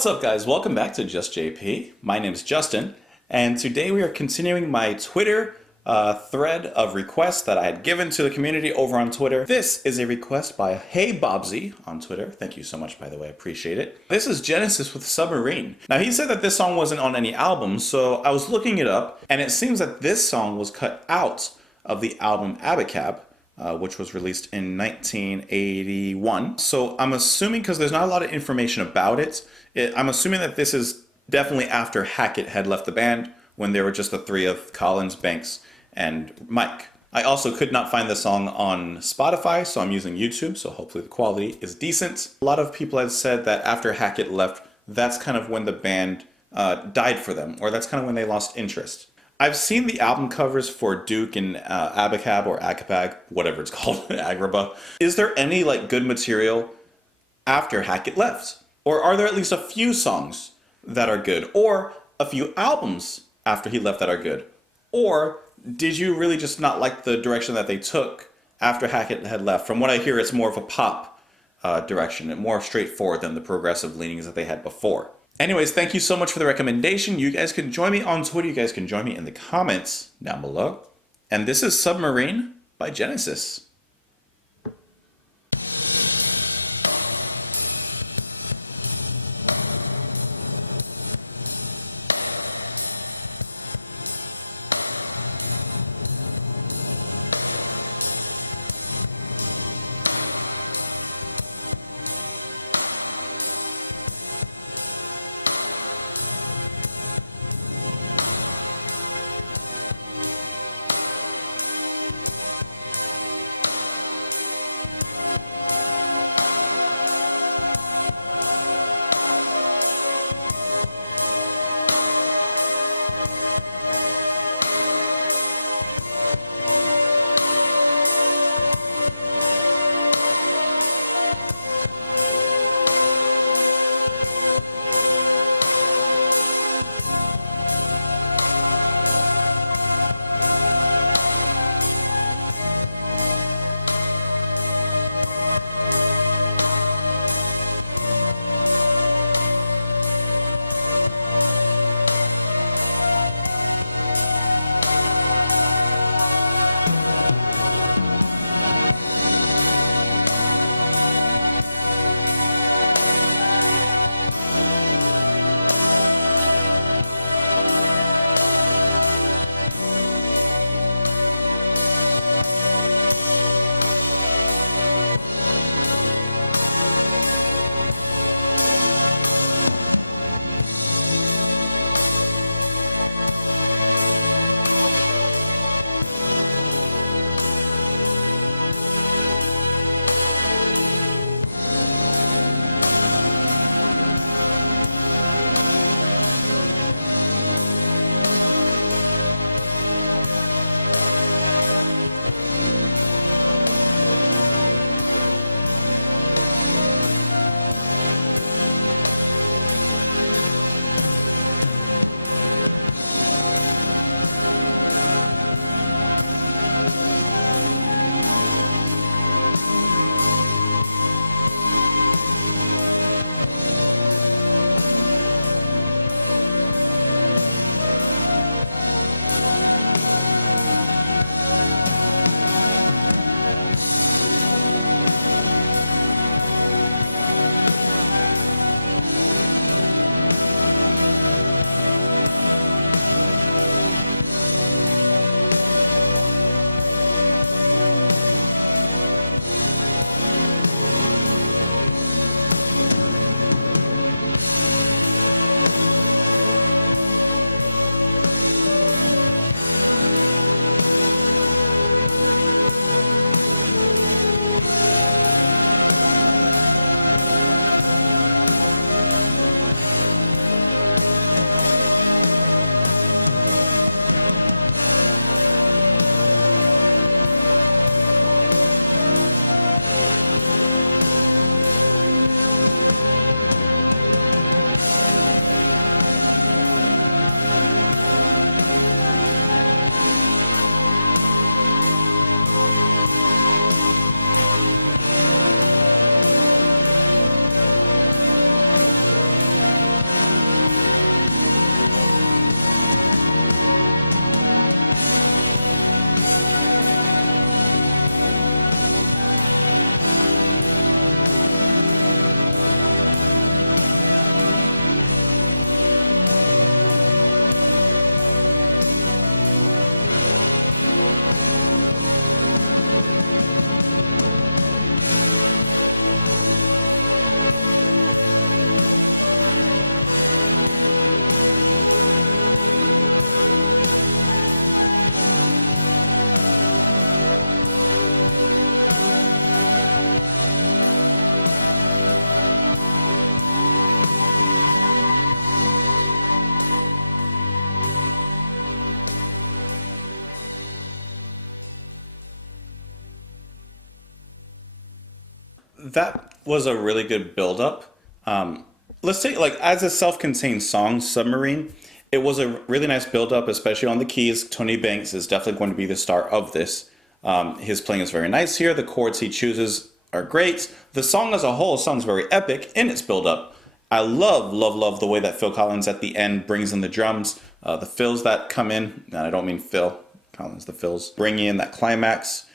What's up, guys? Welcome back to Just JP. My name is Justin, and today we are continuing my Twitter thread of requests that I had given to the community over on Twitter. This is a request by Hey Bobsy on Twitter. Thank you so much, by the way. I appreciate it. This is Genesis with Submarine. Now, he said that this song wasn't on any album, so I was looking it up, and it seems that this song was cut out of the album Abacab, which was released in 1981. So I'm assuming, because there's not a lot of information about it, I'm assuming that this is definitely after Hackett had left the band, when there were just the three of Collins, Banks, and Mike. I also could not find the song on Spotify, so I'm using YouTube, so hopefully the quality is decent. A lot of people have said that after Hackett left, that's kind of when the band died for them, or that's kind of when they lost interest. I've seen the album covers for Duke and Abacab or Acapag, whatever it's called, Agrabah. Is there any good material after Hackett left? Or are there at least a few songs that are good? Or a few albums after he left that are good? Or did you really just not like the direction that they took after Hackett had left? From what I hear, it's more of a pop direction and more straightforward than the progressive leanings that they had before. Anyways, thank you so much for the recommendation. You guys can join me on Twitter. You guys can join me in the comments down below. And this is Submarine by Genesis. that was a really good build-up. Let's take, like, as a self-contained song, Submarine, it was a really nice build-up, especially on the keys. Tony Banks is definitely going to be the star of this. His playing is very nice here. The chords he chooses are great. The song as a whole sounds very epic in its build-up. I love the way that Phil Collins at the end brings in the drums, the fills that come in, and I don't mean Phil Collins, the fills, bringing in that climax,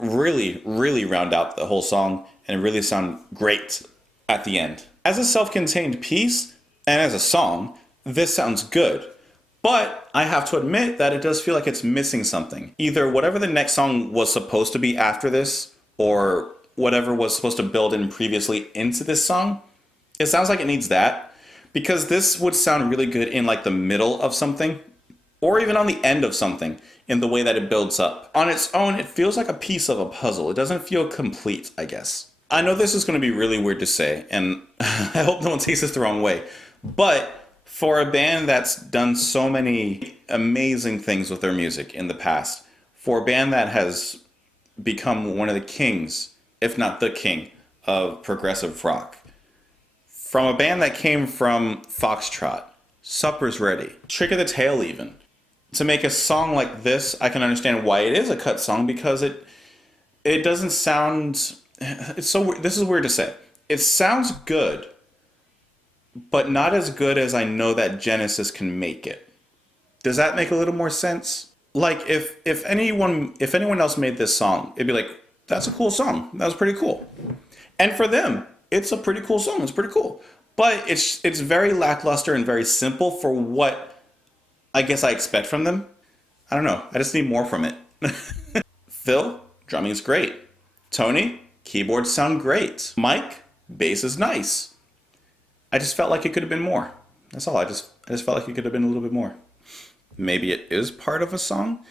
really round out the whole song and really sound great at the end. As a self-contained piece and as a song, this sounds good. But I have to admit that it does feel like it's missing something. Either whatever the next song was supposed to be after this, or whatever was supposed to build in previously into this song, it sounds like it needs that. Because this would sound really good in like the middle of something, or even on the end of something, in the way that it builds up. On its own, it feels like a piece of a puzzle. It doesn't feel complete, I guess. I know this is going to be really weird to say, and I hope no one takes this the wrong way, but for a band that's done so many amazing things with their music in the past, for a band that has become one of the kings, if not the king, of progressive rock, from a band that came from Foxtrot, Supper's Ready, Trick of the Tail even, to make a song like this, I can understand why it is a cut song, because it doesn't sound... It's so weird. This is weird to say. It sounds good, but not as good as I know that Genesis can make it. Does that make a little more sense? Like if anyone else made this song, it'd be like, that's a cool song. That was pretty cool. And for them, it's a pretty cool song. It's pretty cool. But it's very lackluster and very simple for what I guess I expect from them. I don't know. I just need more from it. Phil, drumming's great. Tony, keyboards sound great. Mike, bass is nice. I just felt like it could have been more. That's all. I just felt like it could have been a little bit more. Maybe it is part of a song.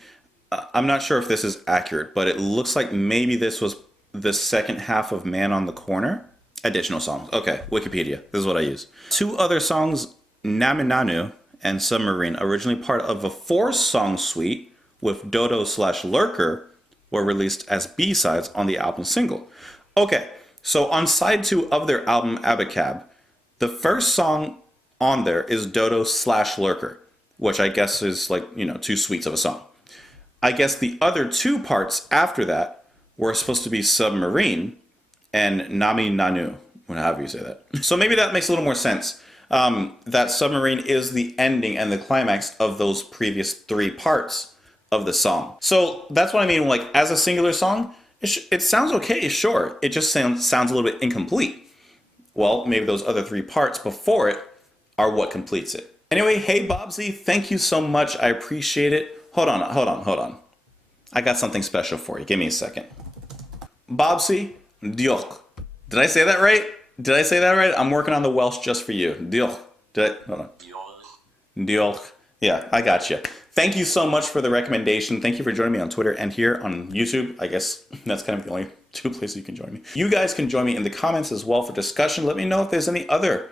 I'm not sure if this is accurate, but it looks like maybe this was the second half of Man on the Corner. Additional songs. Okay, Wikipedia. This is what I use. Two other songs, Naminanu and Submarine, originally part of a 4-song suite with Dodo/Lurker, were released as B-sides on the album single. Okay, so on side 2 of their album Abacab, the first song on there is Dodo/Lurker, which I guess is like, 2 suites of a song. I guess the other 2 parts after that were supposed to be Submarine and Nami Nanu, however you say that. So maybe that makes a little more sense. That Submarine is the ending and the climax of those previous 3 parts of the song. So that's what I mean, like, as a singular song, it sounds okay, sure. It just sounds a little bit incomplete. Well, maybe those other 3 parts before it are what completes it. Anyway, hey Bobsy, thank you so much. I appreciate it. Hold on. I got something special for you. Give me a second. Bobsy, diolch. Did I say that right? I'm working on the Welsh just for you. Diolch. Hold on. Diolch. Yeah, I got you. Thank you so much for the recommendation. Thank you for joining me on Twitter and here on YouTube. I guess that's kind of the only 2 places you can join me. You guys can join me in the comments as well for discussion. Let me know if there's any other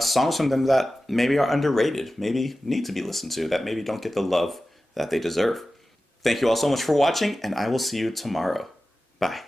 songs from them that maybe are underrated, maybe need to be listened to, that maybe don't get the love that they deserve. Thank you all so much for watching, and I will see you tomorrow. Bye.